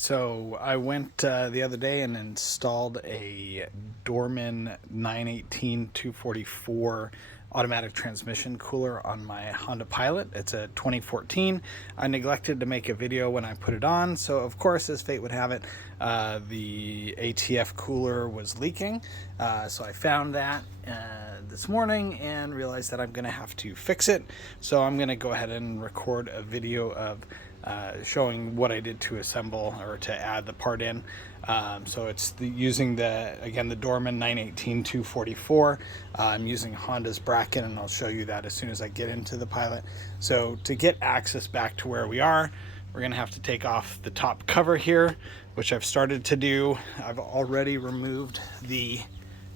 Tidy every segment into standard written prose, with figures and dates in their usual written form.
So I went the other day and installed a Dorman 918-244 automatic transmission cooler on my Honda Pilot. It's a 2014. I neglected to make a video when I put it on, so of course, as fate would have it, the ATF cooler was leaking. So I found that this morning and realized that I'm going to have to fix it. So I'm going to go ahead and record a video of showing what I did to assemble or to add the part in. So it's using the Dorman 918-244. I'm using Honda's bracket, and I'll show you that as soon as I get into the Pilot. So to get access back to where we are, we're going to have to take off the top cover here, which I've started to do. I've already removed the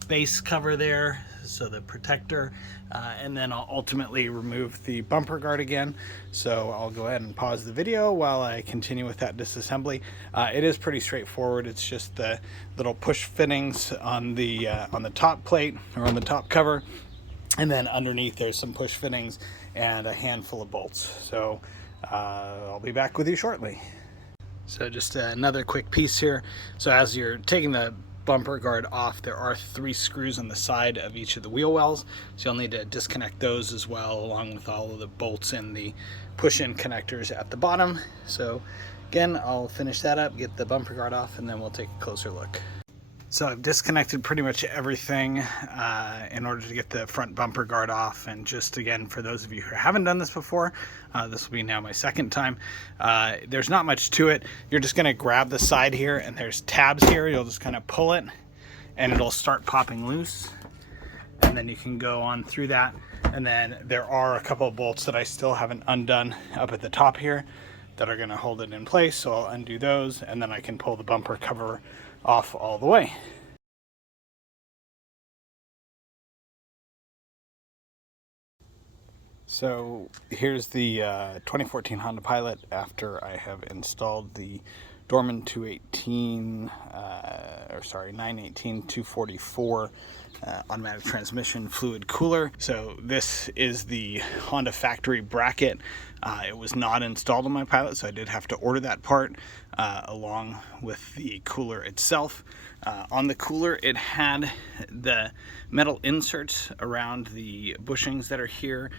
base cover there, so the protector, and then I'll ultimately remove the bumper guard again. So I'll go ahead and pause the video while I continue with that disassembly. It is pretty straightforward. It's just the little push fittings on the top plate or on the top cover, and then underneath there's some push fittings and a handful of bolts. So I'll be back with you shortly. So just another quick piece here. So as you're taking the bumper guard off, there are 3 screws on the side of each of the wheel wells, so you'll need to disconnect those as well, along with all of the bolts and the push-in connectors at the bottom. So again, I'll finish that up, get the bumper guard off, and then we'll take a closer look. So I've disconnected pretty much everything in order to get the front bumper guard off. And just again, for those of you who haven't done this before, this will be now my second time. There's not much to it. You're just going to grab the side here, and there's tabs here. You'll just kind of pull it, and it'll start popping loose. And then you can go on through that. And then there are a couple of bolts that I still haven't undone up at the top here that are going to hold it in place. So I'll undo those, and then I can pull the bumper cover off all the way. So here's the 2014 Honda Pilot after I have installed the Dorman 918-244 automatic transmission fluid cooler. So this is the Honda factory bracket. It was not installed on my Pilot, so I did have to order that part along with the cooler itself. On the cooler, it had the metal inserts around the bushings that are here.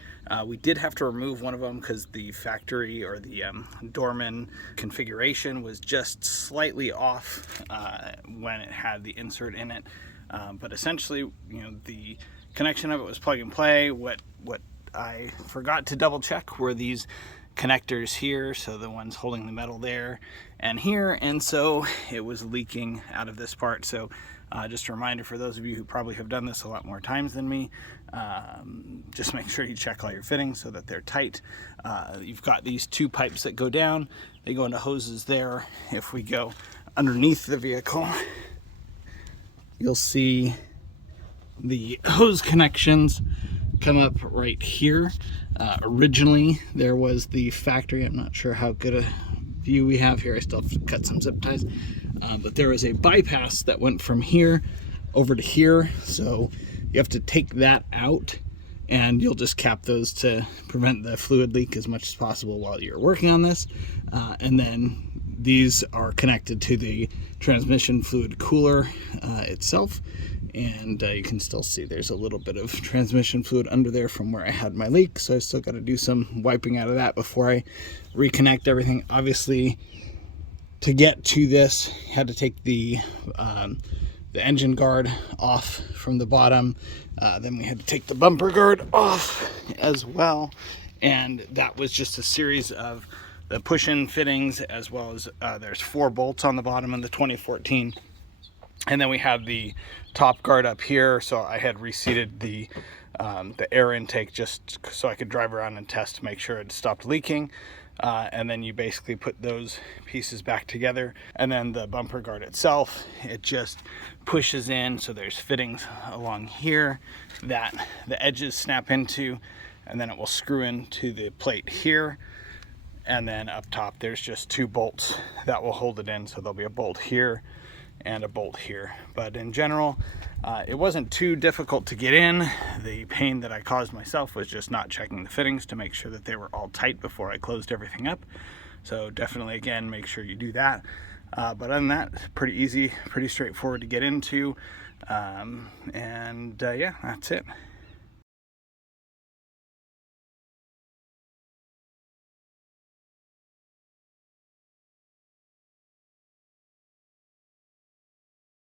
We did have to remove one of them because the factory or the Dorman configuration was just slightly off when it had the insert in it. But essentially, the connection of it was plug and play. What I forgot to double check were these connectors here, so the ones holding the metal there and here, and so it was leaking out of this part. So just a reminder for those of you who probably have done this a lot more times than me, just make sure you check all your fittings so that they're tight. You've got these 2 pipes that go down. They go into hoses there. If we go underneath the vehicle, you'll see the hose connections come up right here. Originally there was the factory, I'm not sure how good a view we have here, I still have to cut some zip ties, but there was a bypass that went from here over to here, so you have to take that out, and you'll just cap those to prevent the fluid leak as much as possible while you're working on this. And then these are connected to the transmission fluid cooler itself, and you can still see there's a little bit of transmission fluid under there from where I had my leak, so I still got to do some wiping out of that before I reconnect everything. Obviously, to get to this, I had to take the engine guard off from the bottom. Then we had to take the bumper guard off as well, and that was just a series of the push-in fittings, as well as there's 4 bolts on the bottom of the 2014, and then we have the top guard up here. So I had reseated the air intake just so I could drive around and test to make sure it stopped leaking. And then you basically put those pieces back together, and then the bumper guard itself, it just pushes in. So there's fittings along here that the edges snap into, and then it will screw into the plate here. And then up top there's just 2 bolts that will hold it in, so there'll be a bolt here and a bolt here. But in general, it wasn't too difficult to get in. The pain that I caused myself was just not checking the fittings to make sure that they were all tight before I closed everything up. So definitely, again, make sure you do that. But other than that, pretty easy, pretty straightforward to get into. Yeah, that's it.